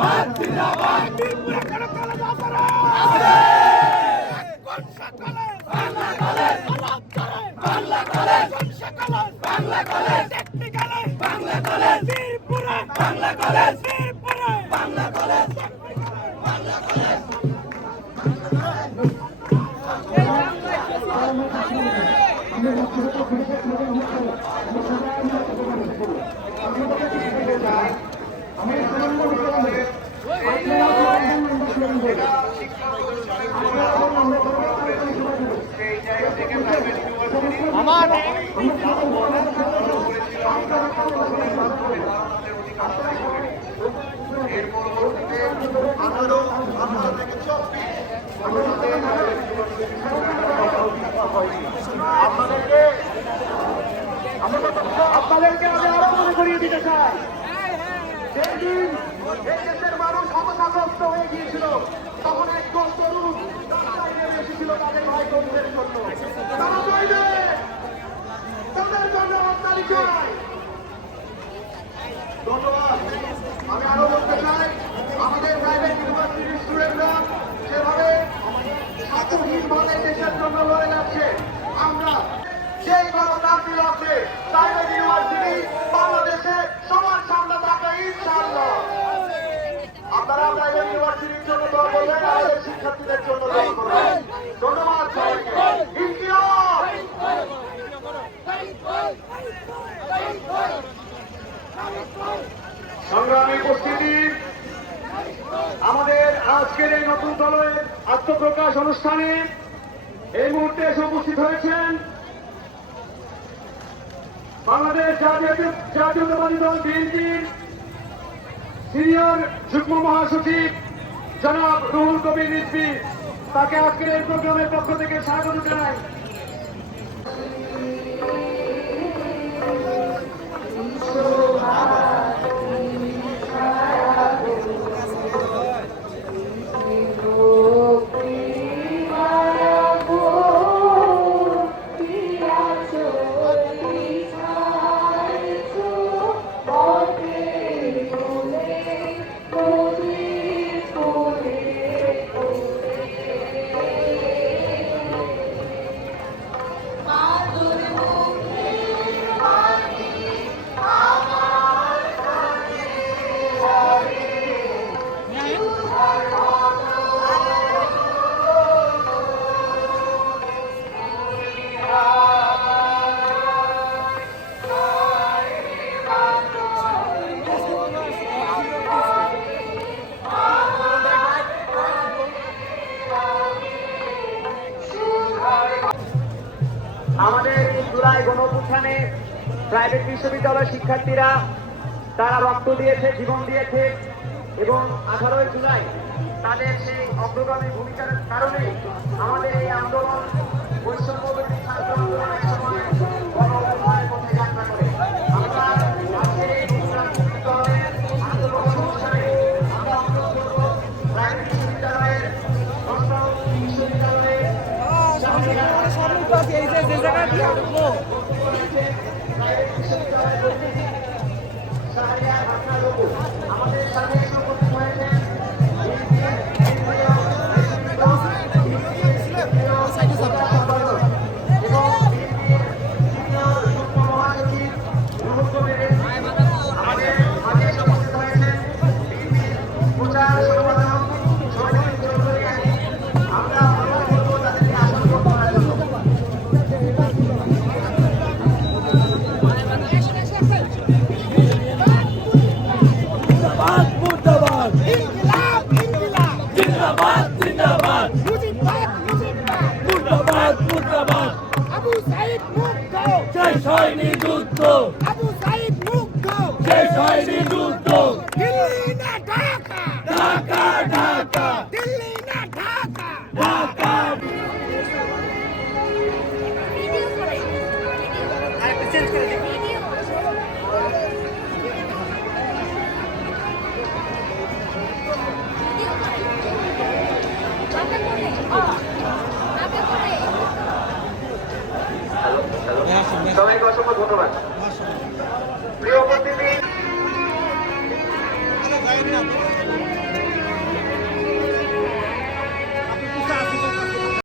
জিন্দাবাদ জিন্দাবাদ ত্রিপুরা কেন কলেজ আসরে কোন সকালে বাংলা কলেজ আলাপ করে বাংলা কলেজ কোন সকালে বাংলা কলেজ টেকনিক্যালে Bangla college Tripura Bangla college Tripura Bangla college Bangla college আমার এর পরবর্তীতে 18 থেকে 24 আপনাদেরকে আমি আরো মনে করিয়ে দিতে চাই, যেদিন এই দেশের মানুষ হতাশাগ্রস্ত হয়ে গিয়েছিল তখন একজন তরুণ রাস্তায় নেমে এসেছিল তাদের ভাই বোনদের জন্য, তারা চাইবে তাদের জন্য আপনারই চাই। ধন্যবাদ। আমি আরো বলতে চাই, আমাদের প্রাইভেট ইউনিভার্সিটির স্টুডেন্টরা যেভাবে স্বার্থহীনভাবে দেশের জন্য লড়ে যাচ্ছে, আমরা সেই গণতান্ত্রিক লক্ষ্যে প্রাইভেট ইউনিভার্সিটি বাংলাদেশে সবার সামনে থাকবে ইনশাআল্লাহ। আপনারা প্রাইভেট ইউনিভার্সিটির জন্য দোয়া করবেন, আমাদের শিক্ষার্থীদের জন্য দোয়া করবেন। ধন্যবাদ সবাইকে। ইনকিলাব। সংগ্রামী উপস্থিতি, আমাদের আজকের এই নতুন দলের আত্মপ্রকাশ অনুষ্ঠানে এই মুহূর্তে এসে উপস্থিত হয়েছেন বাংলাদেশ জাতীয়তাবাদী দল বিএনপির সিনিয়র যুগ্ম মহাসচিব জনাব রুহুল কবির রিজভী। তাকে আজকের এই প্রোগ্রামের পক্ষ থেকে স্বাগত জানাই। আমাদের জুলাই গণঅভ্যুত্থানে প্রাইভেট বিশ্ববিদ্যালয়ের শিক্ষার্থীরা তারা রক্ত দিয়েছে, জীবন দিয়েছে এবং 18 জুলাই তাদের সেই অগ্রগামী ভূমিকার কারণে আমাদের এই আন্দোলন বৈষম্যবিরোধী ছাত্র আন্দোলনের সময় গণঅভ্যুত্থানের পথে যাত্রা করে। আমরা আজকের এই বিশ্ববিদ্যালয়ের আন্দোলন অনুষ্ঠানে আমরা অনুরোধ করব প্রাইভেট বিশ্ববিদ্যালয়ের বিশ্ববিদ্যালয়ের আমাদের সাথে উপস্থিত হয়েছেন যুদ্ধ আবু সাইদ মুগ্ধ শেষ হয়নি যুদ্ধ দিল্লি না ঢাকা ঢাকা ঢাকা দিল্লি না ঢাকা ঢাকা আরেকটা চেঞ্জ করে দিই সবাইকে অসংখ্য ধন্যবাদ। প্রিয় উপস্থিতি